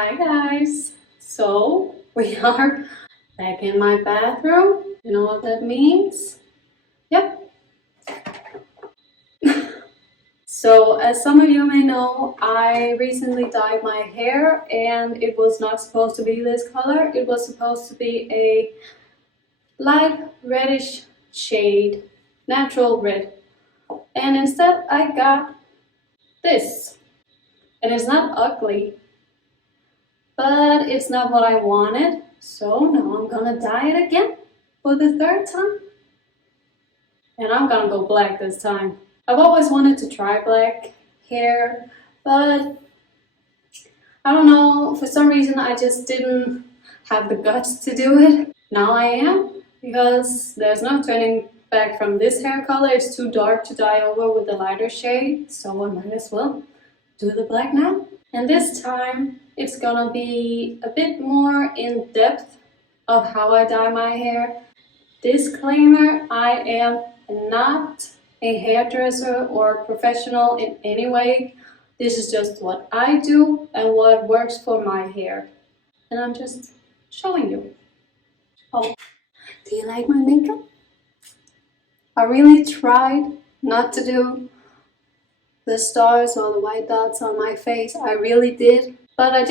Hi guys! So we are back in my bathroom. You know what that means? Yep. So as some of you may know, I recently dyed my hair and it was not supposed to be this color. It was supposed to be a light reddish shade, natural red. And instead I got this. And it's not ugly, but it's not what I wanted. So now I'm gonna dye it again for the third time. And I'm gonna go black this time. I've always wanted to try black hair, but I don't know, for some reason I just didn't have the guts to do it. Now I am, because there's no turning back from this hair color. It's too dark to dye over with a lighter shade, so I might as well do the black now. And this time it's gonna be a bit more in depth of how I dye my hair. Disclaimer, I am not a hairdresser or professional in any way. This is just what I do and what works for my hair. And I'm just showing you. Oh, do you like my makeup? I really tried not to do the stars or the white dots on my face. I really did. But I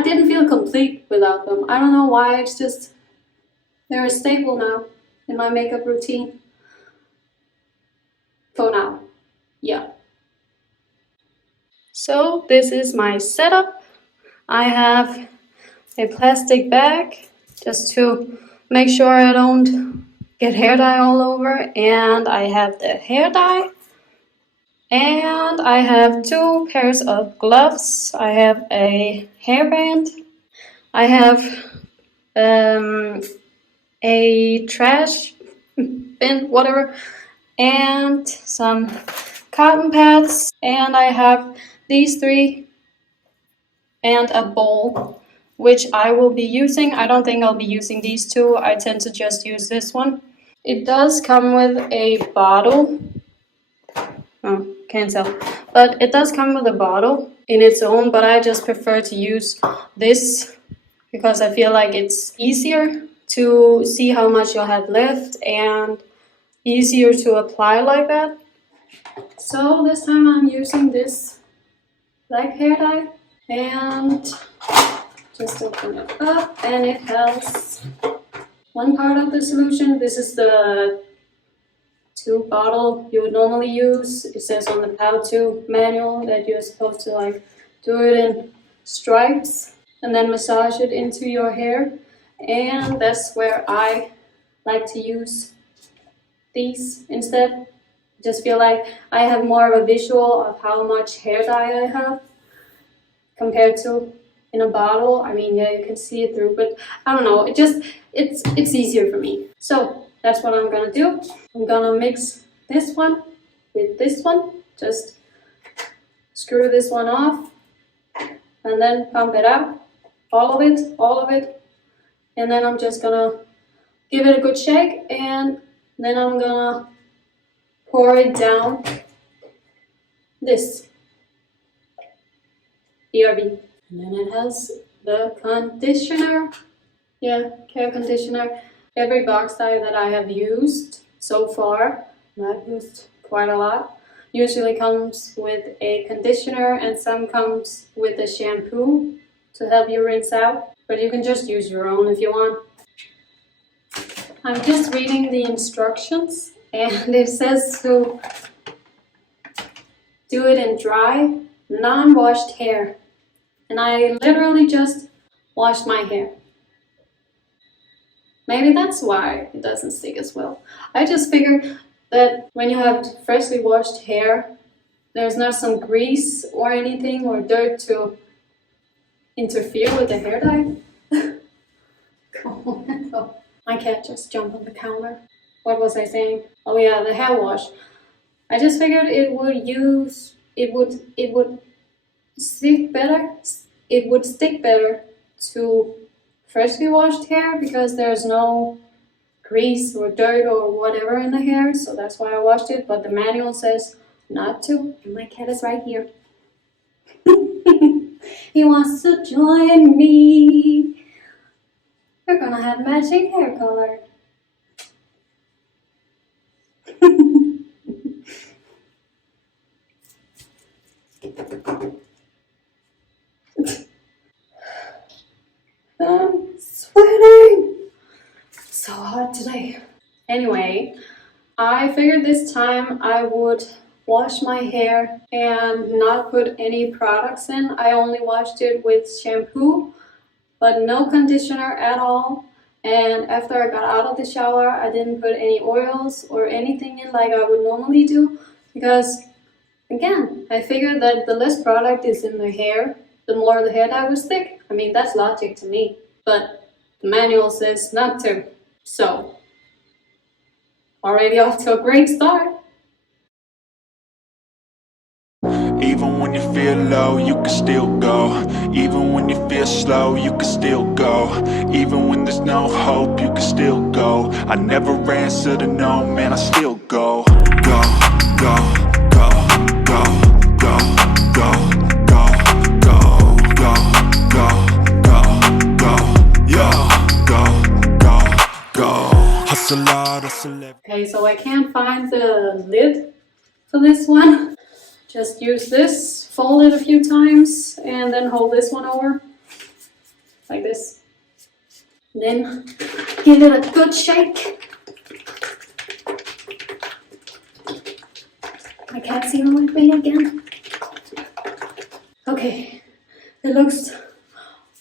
didn't feel complete without them. I don't know why, it's just, they're a staple now in my makeup routine. For now, yeah. So this is my setup. I have a plastic bag just to make sure I don't get hair dye all over. And I have the hair dye. And I have 2 pairs of gloves. I have a hairband. I have a trash bin, whatever, and some cotton pads. And I have these 3 and a bowl, which I will be using. I don't think I'll be using these 2. I tend to just use this one. It does come with a bottle. Oh, can't tell. But it does come with a bottle in its own, but I just prefer to use this because I feel like it's easier to see how much you'll have left and easier to apply like that. So this time I'm using this black hair dye and just open it up, and it has 1 part of the solution. This is the 2 bottle you would normally use. It says on the how-to manual that you're supposed to like do it in stripes and then massage it into your hair. And that's where I like to use these instead. Just feel like I have more of a visual of how much hair dye I have compared to in a bottle. I mean, yeah, you can see it through, but I don't know, it's easier for me. So that's what I'm gonna do. I'm gonna mix this one with this one. Just screw this one off and then pump it out. All of it. And then I'm just gonna give it a good shake, and then I'm gonna pour it down this BRB. And then it has the conditioner. Yeah, hair conditioner. Every box dye that I have used so far, and I've used quite a lot, usually comes with a conditioner, and some comes with a shampoo to help you rinse out. But you can just use your own if you want. I'm just reading the instructions, and it says to do it in dry, non-washed hair. And I literally just washed my hair. Maybe that's why it doesn't stick as well. I just figured that when you have freshly washed hair, there's not some grease or anything or dirt to interfere with the hair dye. Oh, my cat just jumped on the counter. What was I saying? Oh yeah, the hair wash. I just figured it would stick better. It would stick better to freshly washed hair because there's no grease or dirt or whatever in the hair, so that's why I washed it. But the manual says not to, and my cat is right here. He wants to join me. We're gonna have matching hair color. I'm sweating. It's so hot today. Anyway, I figured this time I would wash my hair and not put any products in. I only washed it with shampoo, but no conditioner at all. And after I got out of the shower, I didn't put any oils or anything in like I would normally do, because again, I figured that the less product is in the hair, the more the hair dye was thick. I mean, that's logic to me, but the manual says not to. So, already off to a great start. Even when you feel low, you can still go. Even when you feel slow, you can still go. Even when there's no hope, you can still go. I never answer to no, man, I still go. Go, go, go, go, go, go, go, go, go, go, go, go, yo, go, go. Hustle hard, hustle every. Okay, so I can't find the lid for this one. Just use this, fold it a few times, and then hold this one over, like this. Then give it a good shake. My cat's even with me again. Okay, it looks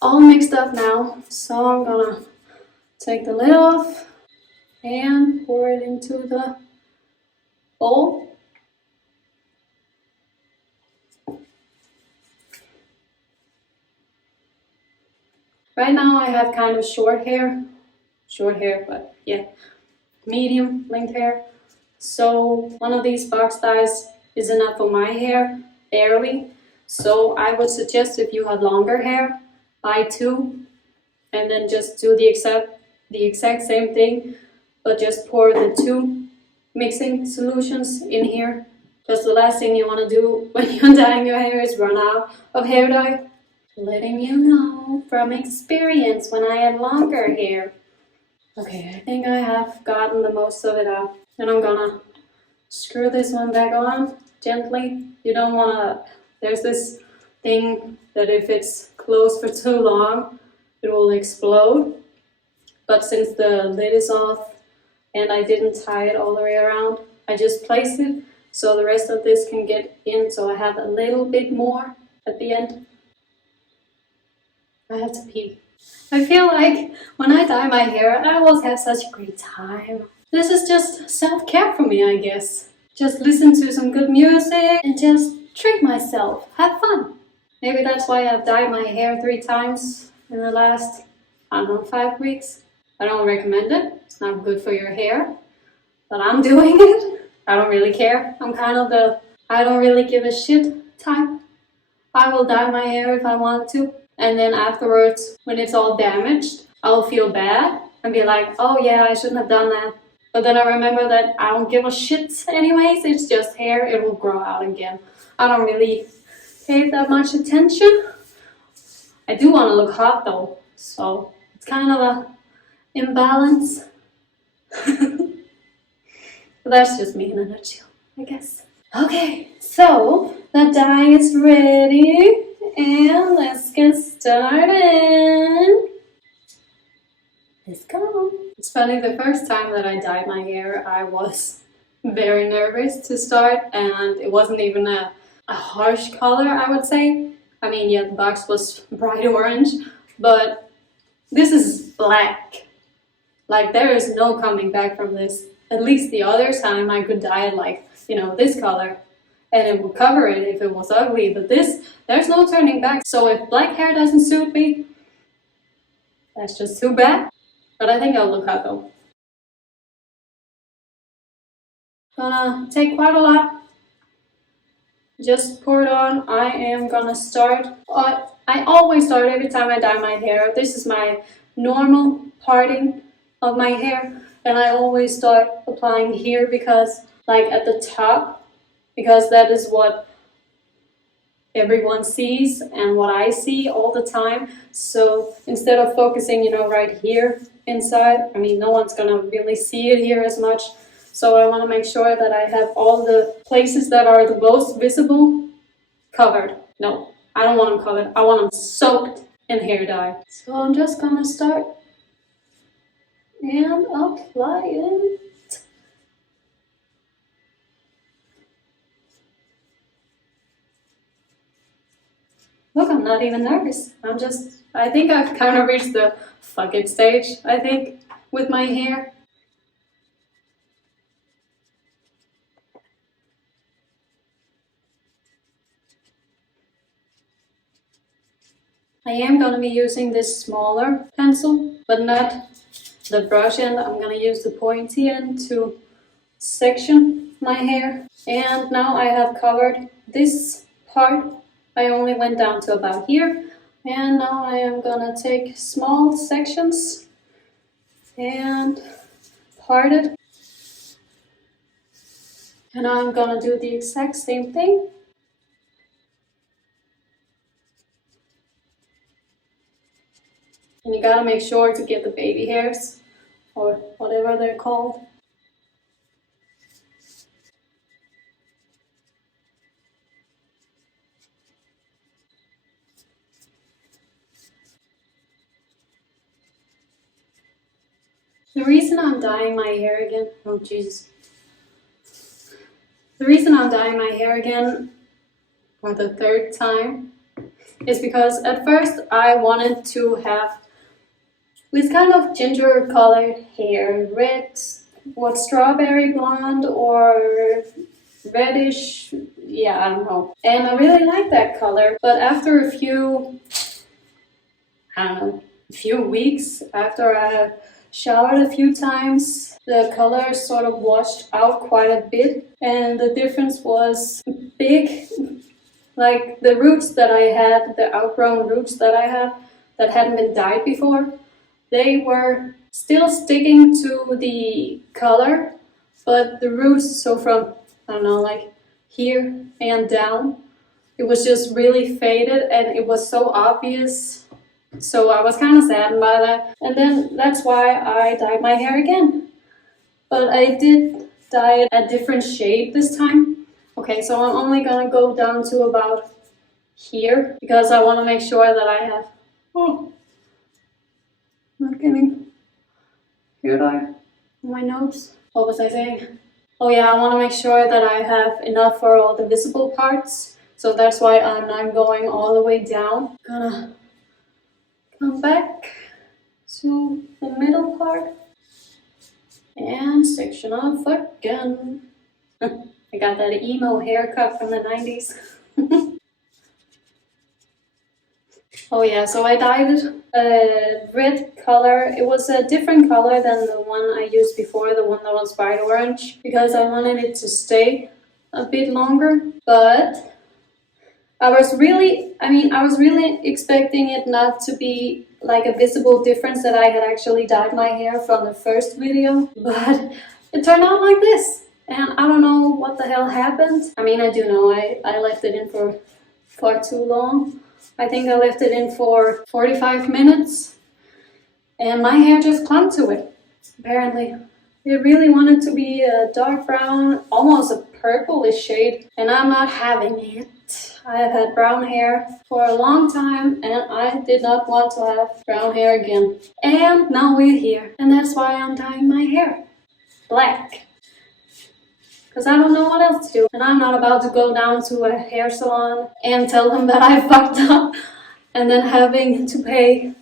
all mixed up now, so I'm gonna take the lid off and pour it into the bowl. Right now I have kind of short hair, but yeah, medium length hair. So one of these box dyes is enough for my hair, barely. So I would suggest, if you have longer hair, buy two and then just do the exact same thing, but just pour the two mixing solutions in here. Because the last thing you want to do when you're dyeing your hair is run out of hair dye. Letting you know from experience when I had longer hair. Okay, I think I have gotten the most of it out. And I'm gonna screw this one back on gently. You don't wanna, there's this thing that if it's closed for too long, it will explode. But since the lid is off and I didn't tie it all the way around, I just placed it so the rest of this can get in, so I have a little bit more at the end. I have to pee. I feel like when I dye my hair, I always have such a great time. This is just self-care for me, I guess. Just listen to some good music and just treat myself, have fun. Maybe that's why I've dyed my hair 3 times in the last, I don't know, 5 weeks. I don't recommend it. It's not good for your hair, but I'm doing it. I don't really care. I'm kind of the I don't really give a shit type. I will dye my hair if I want to. And then afterwards, when it's all damaged, I'll feel bad and be like, oh yeah, I shouldn't have done that. But then I remember that I don't give a shit anyways. It's just hair. It will grow out again. I don't really pay that much attention. I do want to look hot though, so it's kind of a imbalance. But that's just me in a nutshell, I guess. Okay, so the dye is ready. And let's get started. Let's go. It's funny, the first time that I dyed my hair, I was very nervous to start, and it wasn't even a harsh color, I would say. I mean, yeah, the box was bright orange, but this is black. Like, there is no coming back from this. At least the other time I could dye it like, you know, this color, and it would cover it if it was ugly, but this, there's no turning back. So if black hair doesn't suit me, that's just too bad. But I think I'll look hot though. Gonna take quite a lot. Just pour it on. I am gonna start. I always start every time I dye my hair. This is my normal parting of my hair, and I always start applying here because, like, at the top, because that is what everyone sees and what I see all the time. So instead of focusing, right here inside, I mean, no one's gonna really see it here as much. So I want to make sure that I have all the places that are the most visible covered. No, I don't want them covered. I want them soaked in hair dye. So I'm just gonna start and apply it. Look, I'm not even nervous. I think I've kind of reached the fuck it stage, I think, with my hair. I am going to be using this smaller pencil, but not the brush end. I'm going to use the pointy end to section my hair. And now I have covered this part. I only went down to about here. And now I am going to take small sections and part it. And now I'm going to do the exact same thing. And you gotta make sure to get the baby hairs, or whatever they're called. The reason I'm dyeing my hair again, oh Jesus. The reason I'm dyeing my hair again for the third time is because at first I wanted to have this kind of ginger colored hair, red, what, strawberry blonde or reddish, yeah, I don't know. And I really like that color, but after a few weeks after I showered a few times, the color sort of washed out quite a bit, and the difference was big. Like the roots that I had, the outgrown roots that I had that hadn't been dyed before, they were still sticking to the color, but the roots, so from, I don't know, like here and down, it was just really faded and it was so obvious. So I was kind of saddened by that. And then that's why I dyed my hair again. But I did dye it a different shade this time. Okay, so I'm only gonna go down to about here because I want to make sure that I have, not getting hair dye on my nose. What was I saying? Oh yeah, I want to make sure that I have enough for all the visible parts. So that's why I'm not going all the way down. Gonna come back to the middle part and section off again. I got that emo haircut from the 90s. Oh yeah, so I dyed it a red color. It was a different color than the one I used before, the one that was bright orange, because I wanted it to stay a bit longer. But I was really expecting it not to be like a visible difference that I had actually dyed my hair from the first video, but it turned out like this. And I don't know what the hell happened. I mean, I do know I left it in for far too long. I think I left it in for 45 minutes and my hair just clung to it, apparently. It really wanted to be a dark brown, almost a purplish shade, and I'm not having it. I have had brown hair for a long time and I did not want to have brown hair again. And now we're here, and that's why I'm dyeing my hair black. Because I don't know what else to do. And I'm not about to go down to a hair salon and tell them that I fucked up and then having to pay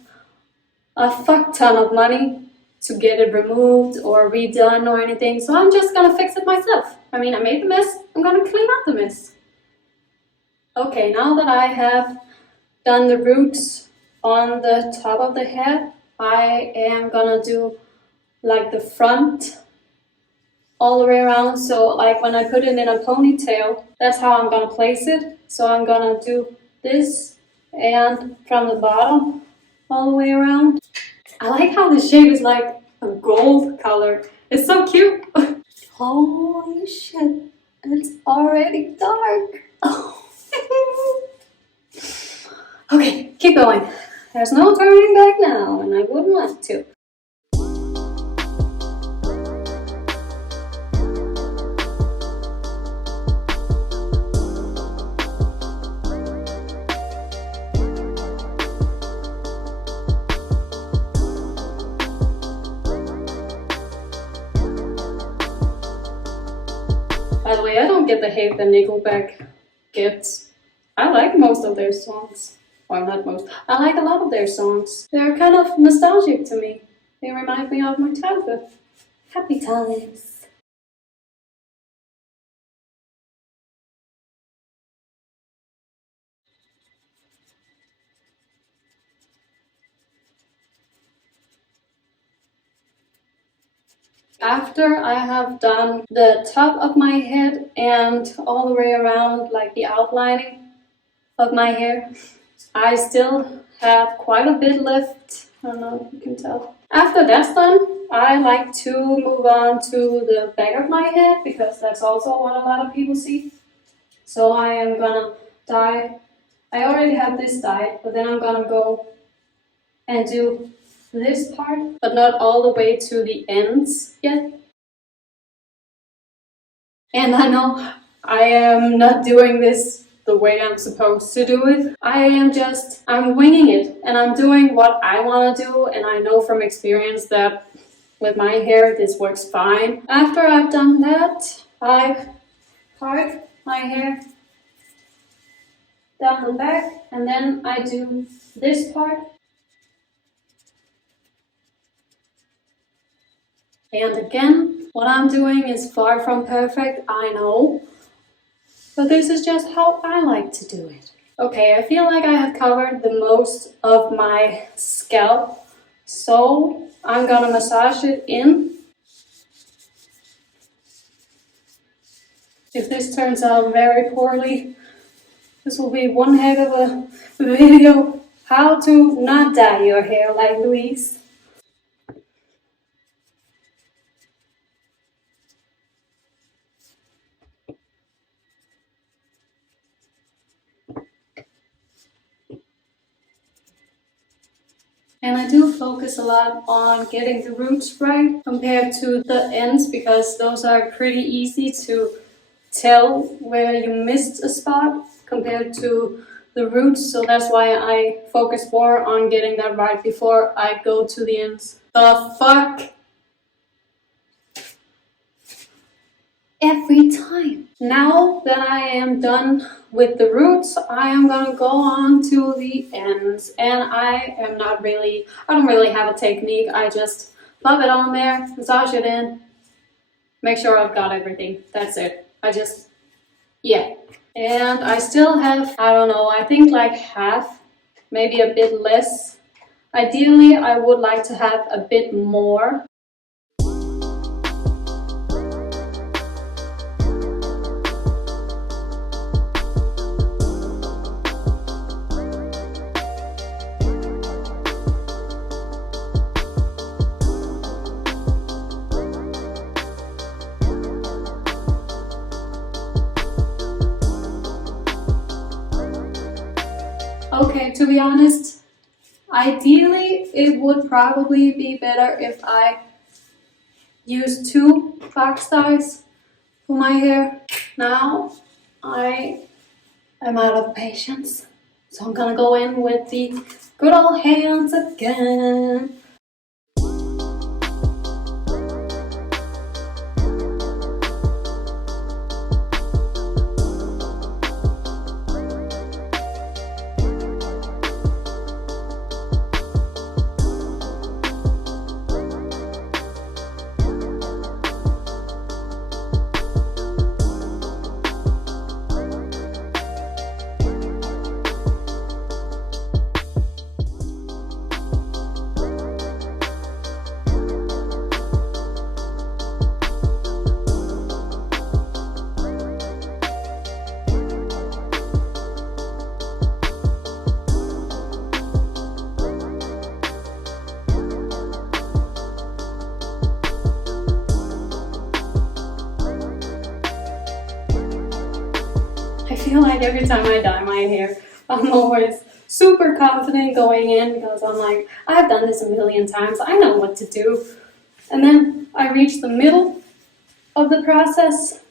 a fuck ton of money to get it removed or redone or anything. So I'm just gonna fix it myself. I mean, I made the mess, I'm gonna clean up the mess. Okay, now that I have done the roots on the top of the head, I am gonna do like the front all the way around. So like when I put it in a ponytail, that's how I'm gonna place it. So I'm gonna do this and from the bottom all the way around. I like how the shape is like a gold color. It's so cute. Holy shit, it's already dark. Okay, keep going. There's no turning back now, and I wouldn't want to. By the way, I don't get the hate that Nickelback gets. I like most of their songs. Well, not most. I like a lot of their songs. They're kind of nostalgic to me. They remind me of my childhood. Happy times. After I have done the top of my head and all the way around, like the outlining of my hair, I still have quite a bit left. I don't know if you can tell. After that's done, I like to move on to the back of my head because that's also what a lot of people see. So I am gonna dye. I already have this dyed, but then I'm gonna go and do this part, but not all the way to the ends yet. And I know I am not doing this the way I'm supposed to do it. I'm winging it and I'm doing what I want to do, and I know from experience that with my hair this works fine. After I've done that, I part my hair down the back and then I do this part. And again, what I'm doing is far from perfect, I know, but this is just how I like to do it. Okay, I feel like I have covered the most of my scalp, so I'm gonna massage it in. If this turns out very poorly, this will be one heck of a video. How to not dye your hair like Louise. And I do focus a lot on getting the roots right compared to the ends because those are pretty easy to tell where you missed a spot compared to the roots. So that's why I focus more on getting that right before I go to the ends. The fuck? Every time. Now that I am done with the roots, I am gonna go on to the ends. And I don't really have a technique. I just plop it on there, massage it in, make sure I've got everything. That's it. Yeah. And I still have, I don't know, I think like half, maybe a bit less. Ideally, I would like to have a bit more. Okay, to be honest, ideally it would probably be better if I use 2 box dyes for my hair. Now I am out of patience, so I'm gonna go in with the good old hands again. I feel like every time I dye my hair, I'm always super confident going in because I'm like, I've done this a million times, I know what to do. And then I reached the middle of the process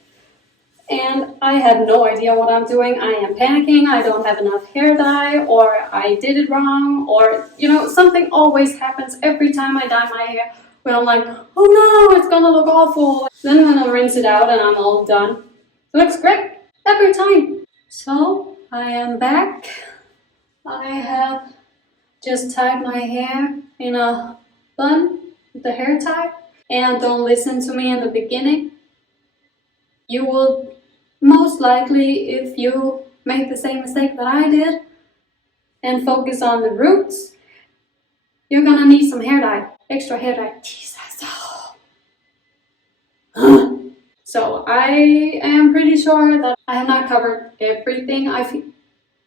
and I have no idea what I'm doing. I am panicking, I don't have enough hair dye, or I did it wrong, or something always happens every time I dye my hair where I'm like, oh no, it's gonna look awful. Then when I rinse it out and I'm all done, it looks great every time. So I am back. I have just tied my hair in a bun with the hair tie. And don't listen to me in the beginning. You will most likely, if you make the same mistake that I did and focus on the roots, you're gonna need some hair dye, extra hair dye. Jesus. So I am pretty sure that I have not covered everything.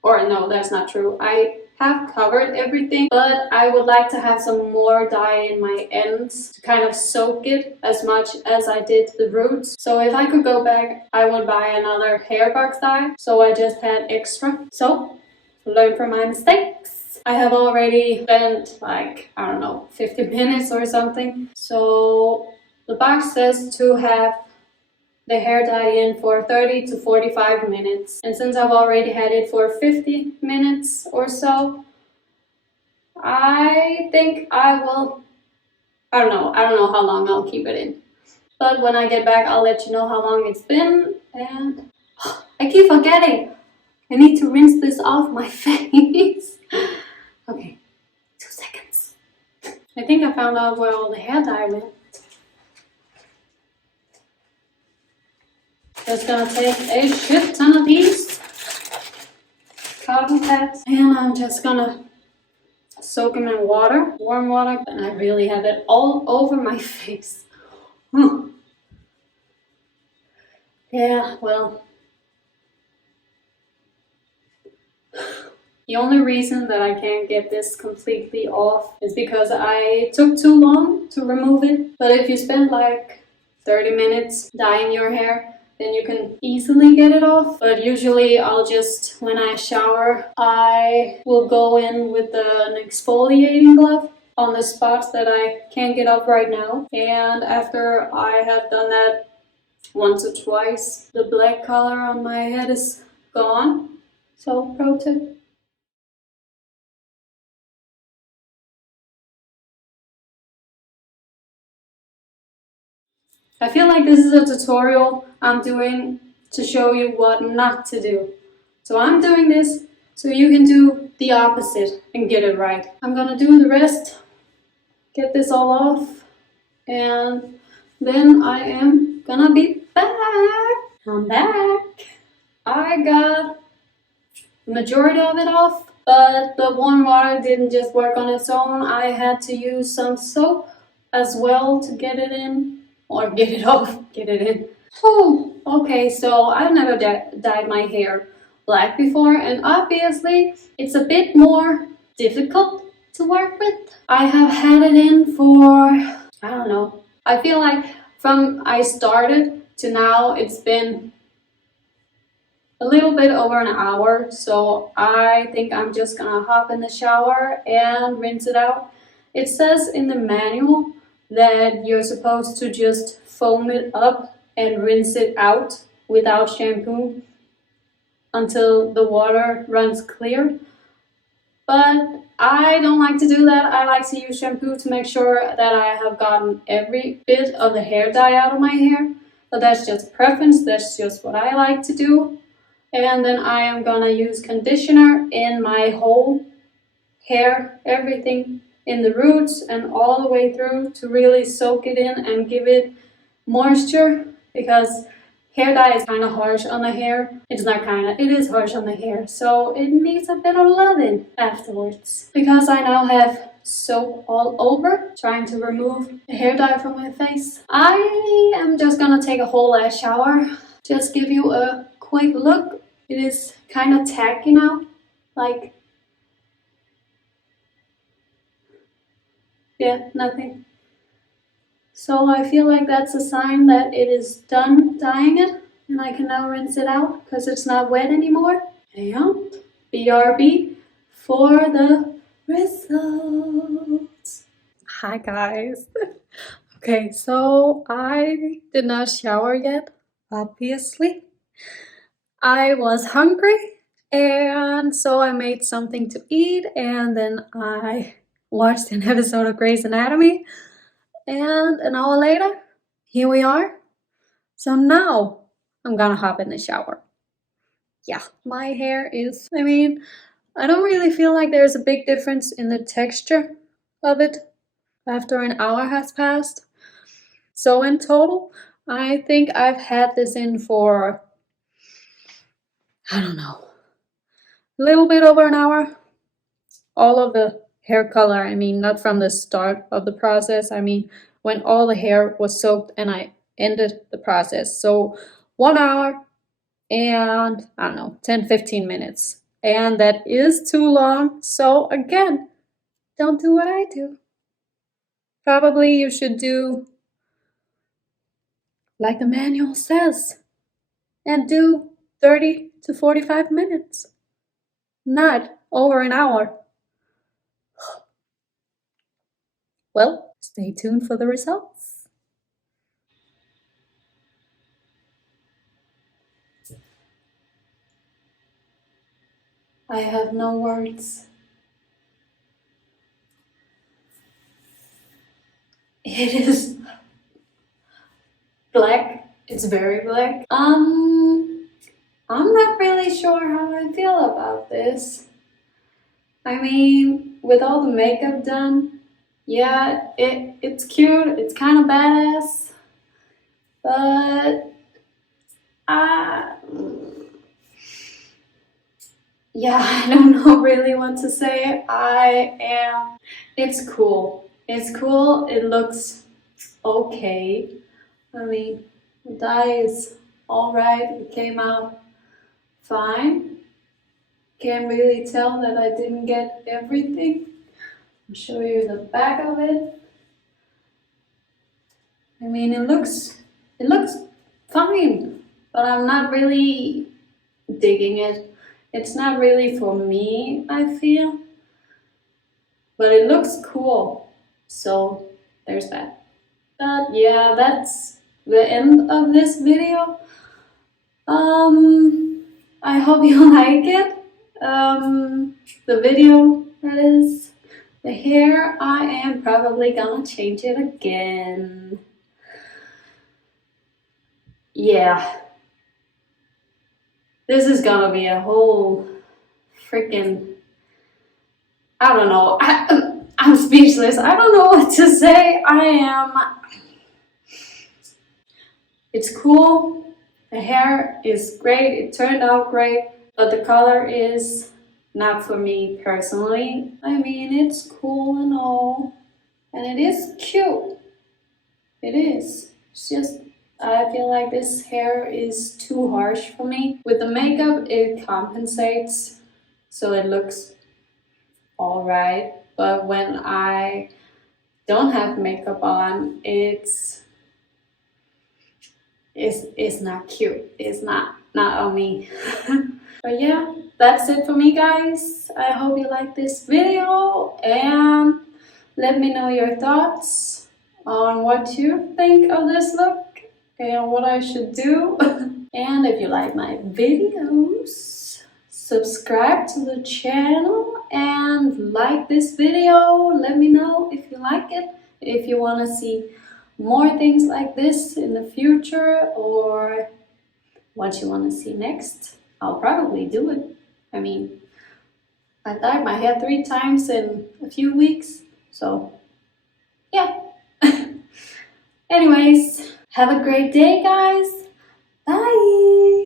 Or no, that's not true. I have covered everything, but I would like to have some more dye in my ends to kind of soak it as much as I did the roots. So if I could go back, I would buy another hair box dye. So I just had extra. So learn from my mistakes. I have already spent like, I don't know, 50 minutes or something. So the box says to have the hair dye in for 30 to 45 minutes. And since I've already had it for 50 minutes or so, I think I don't know how long I'll keep it in. But when I get back, I'll let you know how long it's been. And I keep forgetting. I need to rinse this off my face. Okay, 2 seconds. I think I found out where all the hair dye went. Just gonna take a shit ton of these cotton pads and I'm just gonna soak them in water, warm water, and I really have it all over my face. Yeah, well, the only reason that I can't get this completely off is because I took too long to remove it. But if you spend like 30 minutes dyeing your hair, then you can easily get it off. But usually I'll just, when I shower, I will go in with an exfoliating glove on the spots that I can't get off right now. And after I have done that once or twice, the black color on my head is gone. So pro tip. I feel like this is a tutorial I'm doing to show you what not to do. So I'm doing this so you can do the opposite and get it right. I'm gonna do the rest, get this all off, and then I am gonna be back. I'm back. I got the majority of it off, but the warm water didn't just work on its own. I had to use some soap as well to get it in. Or get it off, get it in. Oh, okay, so I've never dyed my hair black before, and obviously it's a bit more difficult to work with. I have had it in for, I don't know, I feel like from I started to now it's been a little bit over an hour, so I think I'm just gonna hop in the shower and rinse it out. It says in the manual that you're supposed to just foam it up and rinse it out without shampoo until the water runs clear. But I don't like to do that. I like to use shampoo to make sure that I have gotten every bit of the hair dye out of my hair. But that's just preference, that's just what I like to do. And then I am gonna use conditioner in my whole hair, everything in the roots and all the way through to really soak it in and give it moisture, because hair dye is kind of harsh on the hair. It's not kind of, it is harsh on the hair, so it needs a bit of loving afterwards. Because I now have soap all over, trying to remove the hair dye from my face, I am just gonna take a whole ass shower. Just give you a quick look. It is kind of tacky now, like, yeah, nothing. So I feel like that's a sign that it is done dyeing it, and I can now rinse it out because it's not wet anymore. And BRB for the results. Hi guys. Okay, so I did not shower yet, obviously. I was hungry, and so I made something to eat, and then I watched an episode of Grey's Anatomy, and an hour later, here we are. So now I'm gonna hop in the shower. Yeah, my hair is, I don't really feel like there's a big difference in the texture of it after an hour has passed. So in total, I think I've had this in for, I don't know, a little bit over an hour. All of the hair color, not from the start of the process, when all the hair was soaked and I ended the process. So 1 hour and, I don't know, 10-15 minutes. And that is too long. So again, don't do what I do. Probably you should do like the manual says and do 30 to 45 minutes, not over an hour. Well, stay tuned for the results. I have no words. It is black. It's very black. I'm not really sure how I feel about this. With all the makeup done, yeah, it's cute. It's kind of badass, but yeah, I don't know really what to say. It's cool. It's cool. It looks okay. The dye is alright. It came out fine. Can't really tell that I didn't get everything. I'll show you the back of it. It looks fine, but I'm not really digging it. It's not really for me, I feel. But it looks cool. So there's that. But yeah, that's the end of this video. I hope you like it. The video, that is. The hair, I am probably gonna change it again. Yeah. This is gonna be a whole freaking, I don't know. I'm speechless. I don't know what to say. It's cool. The hair is great. It turned out great. But the color is not for me personally. It's cool and all. And it is cute. It is. It's just, I feel like this hair is too harsh for me. With the makeup, it compensates. So it looks alright. But when I don't have makeup on, it's not cute. It's not on me. But yeah, that's it for me, guys. I hope you like this video and let me know your thoughts on what you think of this look and what I should do. And if you like my videos, subscribe to the channel and like this video. Let me know if you like it, if you want to see more things like this in the future, or what you want to see next. I'll probably do it. I dyed my hair 3 times in a few weeks, so yeah. Anyways, have a great day, guys. Bye.